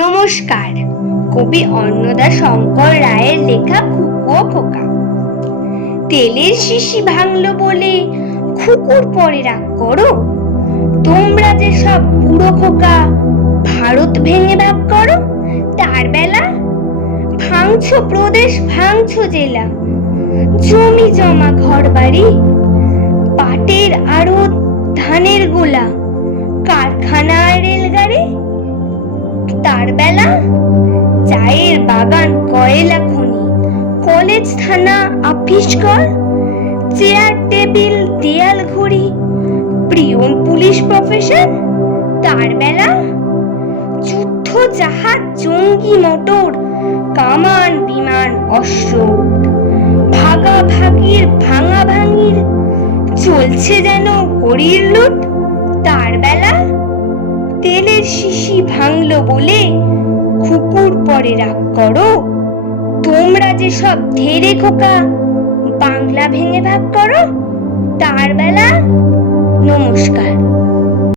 নমস্কার। কবি অন্নদা শঙ্কর রায়ের লেখা খুকো খোকা। তেলের শিশি ভাঙলো বলে খুকুর পরে রাগ করো? তোমরা যে সব বুড়ো খোকা ভারত ভেঙে ভাগ করো। তার বেলা ভাঙছো প্রদেশ, ভাঙছো জেলা, জমি জমা ঘর বাড়ি, পাটের আড়ত, ধানের গোলা, কারখানা আর রেলগাড়ি। তার বেলা চায়ের বাগান, কয়লা খনি, কলেজ, থানা, অফিস ঘর, চেয়ার টেবিল, দেয়াল ঘড়ি, প্রিয়ন, পুলিশ প্রফেশন। তার বেলা যুদ্ধ জাহাজ, জঙ্গি মোটর, কামান, বিমান, অস্ত্র, ভাগাভাগির, ভাঙা ভাঙির চলছে যেন হরির লুট। তার বেলা তেলের শিশি ভাঙলো বলে খুকুর পরে রাগ করো? তোমরা যে সব ধেরে খোকা বাংলা ভেঙে ভাগ করো।